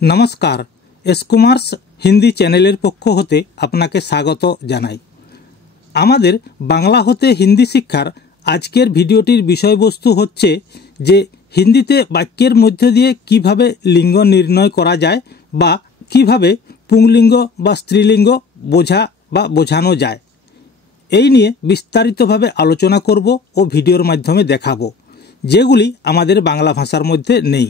नमस्कार S Kumars Hindi चैनलेर पक्ष होते आपनाके स्वागत जानाई। आमादेर बांगला होते हिंदी शिक्षार आजकेर भिडियोटिर विषयबस्तु होच्छे जे हिंदीते वाक्येर मध्य दिए किभाबे लिंग निर्णय करा जाय बा किभाबे पुंलिंग बा स्त्रीलिंग बोझा बा बोझानो जाय এই নিয়ে বিস্তারিতভাবে আলোচনা করব ও ভিডিওর মাধ্যমে দেখাবো যেগুলি আমাদের বাংলা ভাষার মধ্যে নেই।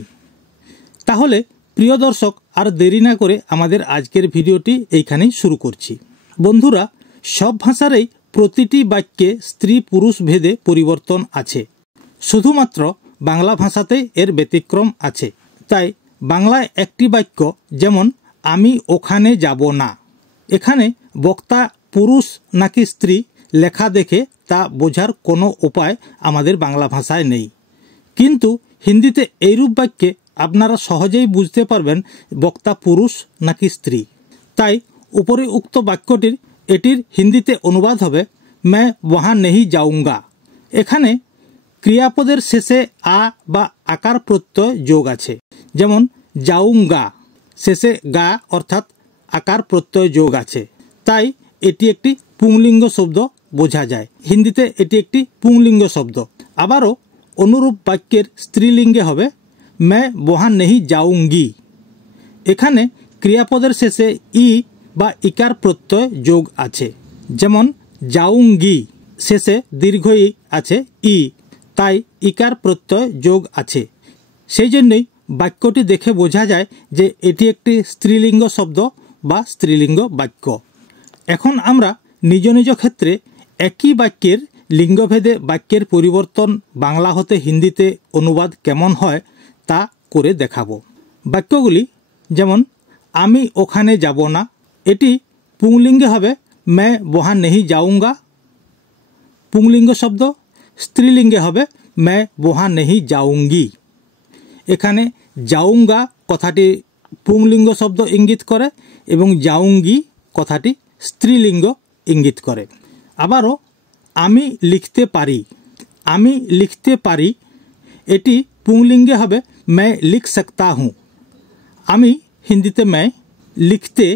তাহলে প্রিয় দর্শক আর দেরি না করে আমাদের আজকের ভিডিওটি এইখানেই শুরু করছি। বন্ধুরা, সব ভাষারই প্রতিটি বাক্যে স্ত্রী পুরুষ ভেদে পরিবর্তন আছে, শুধুমাত্র বাংলা ভাষাতেই এর ব্যতিক্রম আছে। তাই বাংলায় একটি বাক্য যেমন আমি ওখানে যাব না, এখানে বক্তা পুরুষ নাকি স্ত্রী লেখা দেখে তা বোঝার কোনো উপায় আমাদের বাংলা ভাষায় নেই, কিন্তু হিন্দিতে এইরূপ বাক্যে আপনারা সহজেই বুঝতে পারবেন বক্তা পুরুষ নাকি স্ত্রী। তাই উপরে উক্ত বাক্যটির এটির হিন্দিতে অনুবাদ হবে मैं वहाँ नहीं जाऊँगा। এখানে ক্রিয়াপদের শেষে আ বা আকার প্রত্যয় যোগ আছে, যেমন जाऊँगा শেষে গা অর্থাৎ আকার প্রত্যয় যোগ আছে, তাই এটি একটি পুংলিঙ্গ শব্দ বোঝা যায়। হিন্দিতে এটি একটি পুংলিঙ্গ শব্দ। আবারও অনুরূপ বাক্যের স্ত্রীলিঙ্গে হবে मैं वहाँ नहीं जाऊँगी। এখানে ক্রিয়াপদের শেষে ই বা ইকার প্রত্যয় যোগ আছে, যেমন जाऊँगी শেষে দীর্ঘ ই আছে ই, তাই ইকার প্রত্যয় যোগ আছে। সেই জন্যই বাক্যটি দেখে বোঝা যায় যে এটি একটি স্ত্রীলিঙ্গ শব্দ বা স্ত্রীলিঙ্গ বাক্য। এখন আমরা নিজ নিজ ক্ষেত্রে একই বাক্যের লিঙ্গভেদে বাক্যের পরিবর্তন বাংলা হতে হিন্দিতে অনুবাদ কেমন হয় তা করে দেখাবো। বাক্যগুলি যেমন আমি ওখানে যাব না, এটি পুংলিঙ্গে হবে मैं वहाँ नहीं जाऊँगा পুংলিঙ্গ শব্দ। স্ত্রীলিঙ্গে হবে मैं वहाँ नहीं जाऊँगी। এখানে जाऊँगा কথাটি পুংলিঙ্গ শব্দ ইঙ্গিত করে এবং जाऊँगी কথাটি স্ত্রীলিঙ্গ ইঙ্গিত করে। আবারও আমি লিখতে পারি, আমি লিখতে পারি এটি পুংলিঙ্গে হবে मैं लिख सकता हूँ। আমি হিন্দিতে मैं লিখতে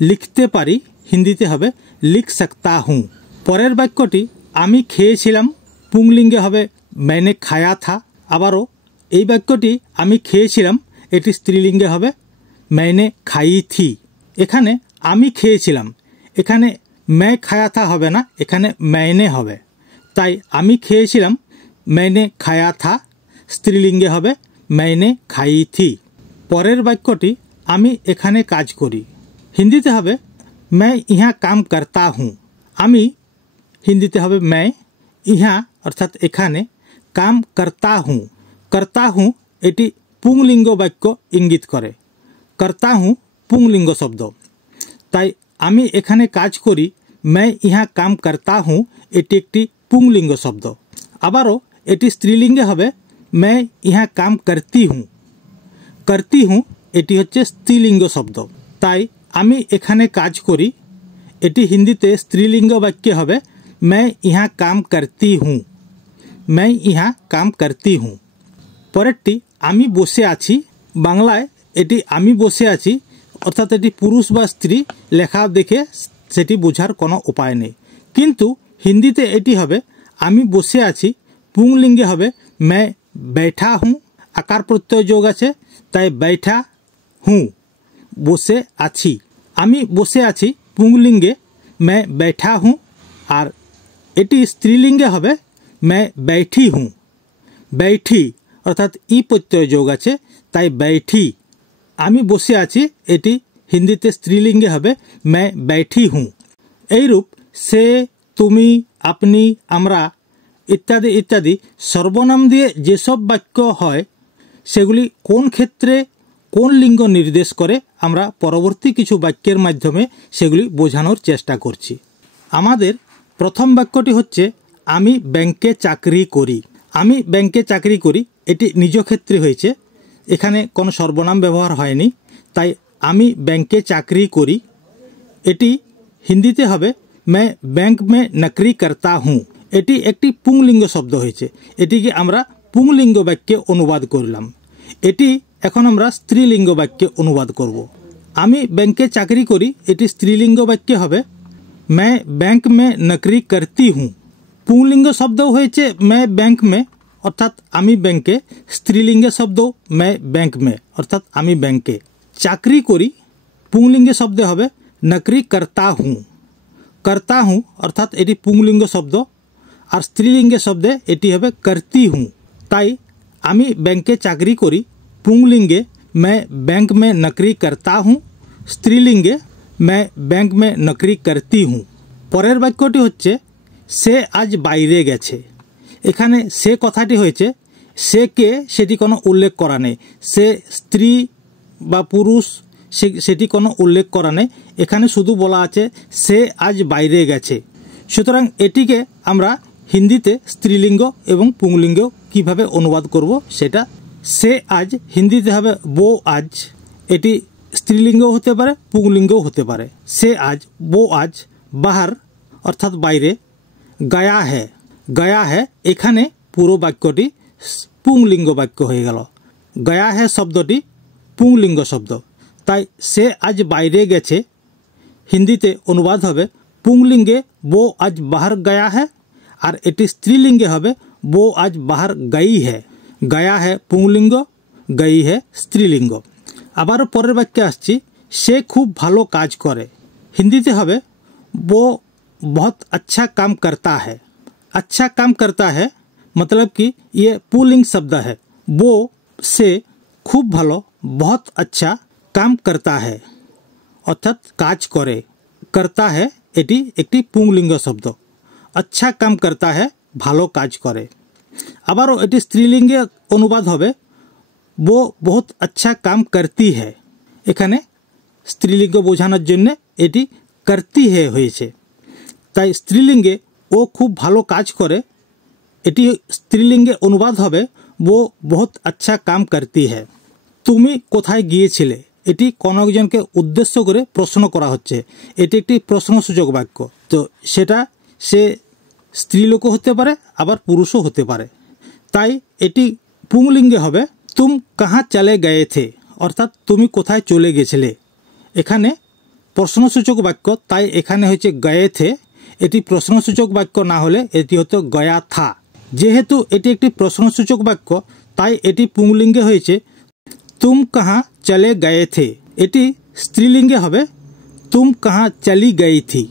লিখতে পারি হিন্দিতে হবে लिख सकता हूँ। পরের বাক্যটি আমি খেয়েছিলাম পুংলিঙ্গে হবে मैंने खाया था। আবারও এই বাক্যটি আমি খেয়েছিলাম এটি স্ত্রীলিঙ্গে হবে मैंने खाई थी। এখানে আমি খেয়েছিলাম, এখানে मैं खाया था হবে না, এখানে मैंने হবে, তাই আমি খেয়েছিলাম मैंने खाया था স্ত্রীলিঙ্গে হবে मैंने खाई थी। পরের বাক্যটি আমি এখানে কাজ করি হিন্দিতে হবে मैं यहाँ काम करता हूँ। আমি হিন্দিতে হবে मैं यहाँ অর্থাৎ এখানে काम करता हूँ। करता हूँ এটি পুংলিঙ্গ বাক্য ইঙ্গিত করে, करता हूँ পুংলিঙ্গ শব্দ, তাই আমি এখানে কাজ করি मैं यहाँ काम करता हूँ এটি একটি পুংলিঙ্গ শব্দ। আবারও এটি স্ত্রীলিঙ্গে হবে मैं यहाँ काम करती हूँ। करती हूँ এটি হচ্ছে স্ত্রীলিঙ্গ শব্দ, তাই আমি এখানে কাজ করি এটি হিন্দিতে স্ত্রীলিঙ্গ বাক্যে হবে मैं यहाँ काम करती हूँ। मैं यहाँ काम करती हूँ। পরেরটি আমি বসে আছি, বাংলায় এটি আমি বসে আছি অর্থাৎ এটি পুরুষ বা স্ত্রী লেখা দেখে সেটি বোঝার কোনো উপায় নেই, কিন্তু হিন্দিতে এটি হবে আমি বসে আছি পুংলিঙ্গে হবে मैं बैठा हूँ, আকার প্রত্যয় যোগ আছে তাই बैठा हूँ বসে আছি। আমি বসে আছি পুংলিঙ্গে मैं बैठा हूँ, আর এটি স্ত্রীলিঙ্গে হবে मैं बैठी हूँ। बैठी অর্থাৎ ই প্রত্যয় যোগ আছে তাই बैठी। আমি বসে আছি এটি হিন্দিতে স্ত্রীলিঙ্গে হবে मैं बैठी हूँ। এইরূপ সে তুমি আপনি আমরা ইত্যাদি ইত্যাদি সর্বনাম দিয়ে যেসব বাক্য হয় সেগুলি কোন ক্ষেত্রে কোন লিঙ্গ নির্দেশ করে আমরা পরবর্তী কিছু বাক্যের মাধ্যমে সেগুলি বোঝানোর চেষ্টা করছি। আমাদের প্রথম বাক্যটি হচ্ছে আমি ব্যাংকে চাকরি করি। আমি ব্যাংকে চাকরি করি এটি নিজ ক্ষেত্রে হয়েছে, এখানে কোনো সর্বনাম ব্যবহার হয়নি, তাই আমি ব্যাংকে চাকরি করি এটি হিন্দিতে হবে मैं बैंक में नौकरी करता हूँ। এটি একটি পুংলিঙ্গ শব্দ হয়েছে, এটিকে আমরা পুংলিঙ্গ বাক্যে অনুবাদ করলাম। এটি এখন আমরা স্ত্রীলিঙ্গ বাক্যে অনুবাদ করব। আমি ব্যাংকে চাকরি করি, এটি স্ত্রীলিঙ্গ বাক্যে হবে मैं बैंक में नौकरी करती हूँ। पुंलिंग शब्द হয়েছে मैं बैंक में অর্থাৎ আমি ব্যাংকে, স্ত্রীলিঙ্গে শব্দ मैं बैंक में অর্থাৎ আমি ব্যাংকে চাকরি করি। পুংলিঙ্গে শব্দে হবে नौकरी करता हूँ অর্থাৎ এটি পুংলিঙ্গ শব্দ, আর স্ত্রীলিঙ্গে শব্দে এটি হবে करती हूँ। তাই আমি ব্যাংকে চাকরি করি, পুংলিঙ্গে मैं बैंक में नौकरी करता हूँ, স্ত্রীলিঙ্গে मैं बैंक में नौकरी करती हूँ। পরের বাক্যটি হচ্ছে সে আজ বাইরে গেছে। এখানে সে কথাটি হয়েছে, সে কে সেটি কোনো উল্লেখ করা নেই, সে স্ত্রী বা পুরুষ সেটি কোনো উল্লেখ করা নেই, এখানে শুধু বলা আছে সে আজ বাইরে গেছে। সুতরাং এটিকে আমরা হিন্দিতে স্ত্রীলিঙ্গ এবং পুংলিঙ্গ কিভাবে অনুবাদ করব সেটা, সে আজ হিন্দিতে হবে वो आज, এটি স্ত্রীলিঙ্গও হতে পারে পুংলিঙ্গও হতে পারে। সে আজ वो आज বাহার অর্থাৎ বাইরে, গায়া है এখানে পুরো বাক্যটি পুংলিঙ্গ বাক্য হয়ে গেল। গায়া है শব্দটি পুংলিঙ্গ শব্দ, তাই সে আজ বাইরে গেছে হিন্দিতে অনুবাদ হবে পুংলিঙ্গে वो आज बाहर गया है, আর এটি স্ত্রীলিঙ্গে হবে वो आज बाहर गई है। গায়া है পুংলিঙ্গ, গই है স্ত্রীলিঙ্গ। আবারও পরের বাক্যে আসছি, সে খুব ভালো কাজ করে, হিন্দিতে হবে वो बहुत अच्छा काम करता है। अच्छा काम करता है मतलब कि ये पुल्लिंग शब्द है। वो से खूब ভালো बहुत अच्छा काम करता है অর্থাৎ কাজ করে, करता है এটি একটি পুংলিঙ্গ শব্দ। अच्छा काम करता है ভালো কাজ করে। আবারও এটি স্ত্রীলিঙ্গে অনুবাদ হবে वो बहुत अच्छा काम करती है। এখানে স্ত্রীলিঙ্গ বোঝানোর জন্য এটি करती है হয়েছে, তাই স্ত্রীলিঙ্গে ও খুব ভালো কাজ করে এটি স্ত্রীলিঙ্গে অনুবাদ হবে वो बहुत अच्छा काम करती है। তুমি কোথায় গিয়েছিলে, এটি কোনো একজনকে উদ্দেশ্য করে প্রশ্ন করা হচ্ছে, এটি একটি প্রশ্নসূচক বাক্য, তো সেটা সে স্ত্রীলোকও হতে পারে আবার পুরুষও হতে পারে। তাই এটি পুংলিঙ্গে হবে তুম কাহা চলে গয়ে থে অর্থাৎ তুমি কোথায় চলে গেছিলে। এখানে প্রশ্নসূচক বাক্য, তাই এখানে হচ্ছে গয়ে থে, এটি প্রশ্নসূচক বাক্য না হলে এটি হতো গয়া থা। যেহেতু এটি একটি প্রশ্নসূচক বাক্য তাই এটি পুংলিঙ্গে হয়েছে তুম কাহা চলে গয়ে থে, এটি স্ত্রীলিঙ্গে হবে তুম কাহা চলি গই থি।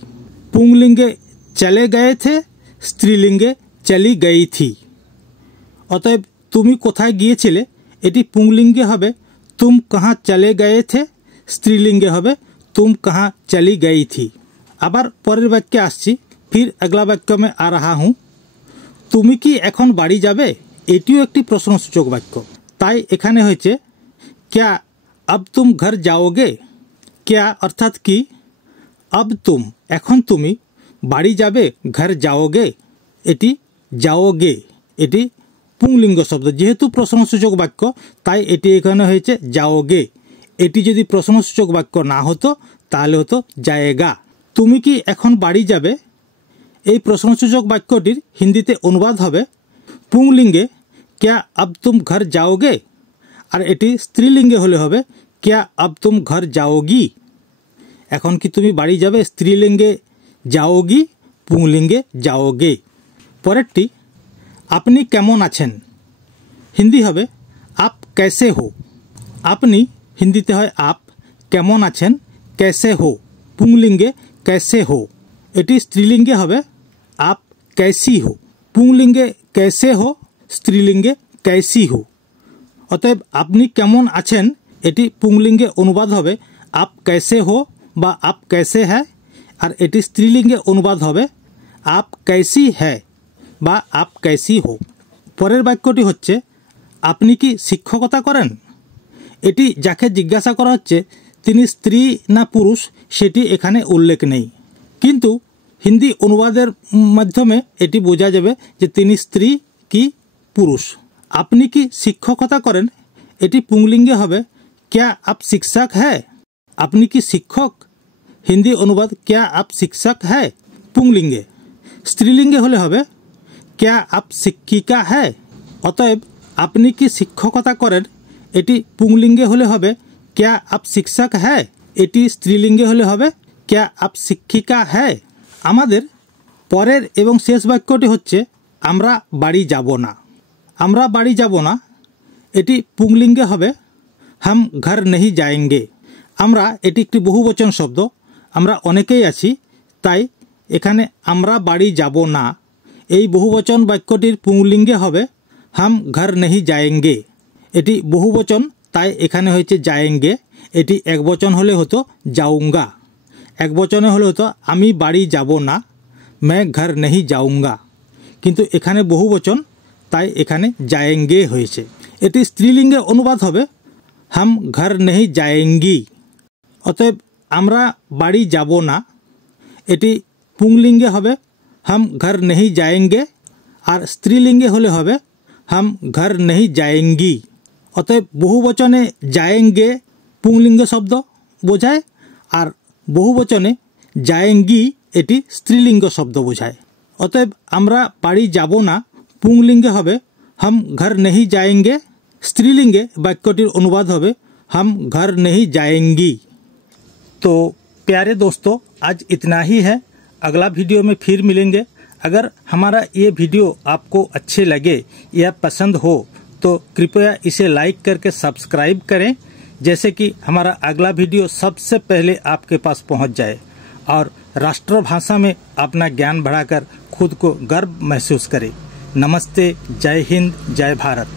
পুংলিঙ্গে চলে গয়ে থে, স্ত্রীলিঙ্গে চলি গই থি। অতএব তুমি কোথায় গিয়েছিলে এটি পুংলিঙ্গে হবে তুম কাহা চলে গয়ে থে, স্ত্রীলিঙ্গে হবে তুম কাহা চলি গই থি। আবার পরের বাক্যে আসছি, ফির আগলা বাক্য মে আ রাহা হুঁ। তুমি কি এখন বাড়ি যাবে, এটিও একটি প্রশ্নসূচক বাক্য, তাই এখানে হয়েছে क्या अब तुम घर जाओगे। क्या অর্থাৎ কি, अब तुम এখন তুমি, বাড়ি যাবে ঘর যাওগে, এটি যাওগে এটি পুংলিঙ্গ শব্দ, যেহেতু প্রশ্নসূচক বাক্য তাই এটি এখানে হয়েছে যাওগে। এটি যদি প্রশ্নসূচক বাক্য না হতো তাহলে হতো জায়েগা। তুমি কি এখন বাড়ি যাবে, এই প্রশ্নসূচক বাক্যটির হিন্দিতে অনুবাদ হবে পুংলিঙ্গে क्या अब तुम घर जाओगे, আর এটি স্ত্রীলিঙ্গে হলে হবে क्या अब तुम घर जाओगी। এখন কি তুমি বাড়ি যাবে, স্ত্রীলিঙ্গে যাওগি, পুংলিঙ্গে যাওগে। পরেরটি আপনি কেমন আছেন, হিন্দি হবে আপ कैसे हो। আপনি হিন্দিতে হয় আপ, কেমন আছেন कैसे हो, পুংলিঙ্গে कैसे हो। এটি স্ত্রীলিঙ্গে হবে আপ कैसी हो। পুংলিঙ্গে कैसे हो, স্ত্রীলিঙ্গে कैसी हो। অতএব আপনি কেমন আছেন এটি পুংলিঙ্গে অনুবাদ হবে আপ कैसे हो বা আপ कैसे है, আর এটি স্ত্রীলিঙ্গে অনুবাদ হবে আপ कैसी है বা আপ कैसी हो। পরের বাক্যটি হচ্ছে আপনি কি শিক্ষকতা করেন। এটি যাকে জিজ্ঞাসা করা হচ্ছে তিনি স্ত্রী না পুরুষ সেটি এখানে উল্লেখ নেই, কিন্তু হিন্দি অনুবাদের মাধ্যমে এটি বোঝা যাবে যে তিনি স্ত্রী কি পুরুষ। আপনি কি শিক্ষকতা করেন, এটি পুংলিঙ্গে হবে क्या आप शिक्षक है। আপনি কি শিক্ষক, হিন্দি অনুবাদ क्या आप शिक्षक है পুংলিঙ্গে। স্ত্রীলিঙ্গে হলে হবে क्या आप शिक्षिका है। অতএব আপনি কি শিক্ষকতা করেন এটি পুংলিঙ্গে হলে হবে क्या आप शिक्षक है। এটি স্ত্রীলিঙ্গে হলে হবে क्या आप শিক্ষিকা है। আমাদের পরের এবং শেষ বাক্যটি হচ্ছে আমরা বাড়ি যাব না। আমরা বাড়ি যাব না এটি পুংলিঙ্গে হবে हम घर नहीं जाएंगे। আমরা এটি একটি বহুবচন শব্দ, আমরা অনেকেই আছি, তাই এখানে আমরা বাড়ি যাব না এই বহুবচন বাক্যটির পুংলিঙ্গে হবে हम घर नहीं जाएंगे। এটি বহুবচন তাই এখানে হয়েছে जाएंगे। এটি একবচন হলে হতো जाऊंगा। একবচনে হলে হতো আমি বাড়ি যাব না मैं घर नहीं जाऊंगा, কিন্তু এখানে বহুবচন তাই এখানে जाएंगे হয়েছে। এটি স্ত্রীলিঙ্গে অনুবাদ হবে हम घर नहीं जाएंगी। অতএব আমরা বাড়ি যাব না এটি পুংলিঙ্গে হবে हम घर नहीं जाएंगे আর স্ত্রীলিঙ্গে হলে হবে हम घर नहीं जाएंगी। অতএব বহুবচনে जाएंगे পুংলিঙ্গ শব্দ বোঝায় আর বহুবচনে जाएंगी এটি স্ত্রীলিঙ্গ শব্দ বোঝায়। অতএব আমরা বাড়ি যাব না পুংলিঙ্গে হবে हम घर नहीं जाएंगे, स्त्रीलिंगे वाक्यटिर अनुवाद হবে हम घर नहीं जाएंगी। तो प्यारे दोस्तों आज इतना ही है, अगला वीडियो में फिर मिलेंगे। अगर हमारा ये वीडियो आपको अच्छे लगे या पसंद हो तो कृपया इसे लाइक करके सब्सक्राइब करें, जैसे कि हमारा अगला वीडियो सबसे पहले आपके पास पहुंच जाए और राष्ट्रभाषा में अपना ज्ञान बढ़ाकर खुद को गर्व महसूस करें। नमस्ते, जय हिंद, जय भारत।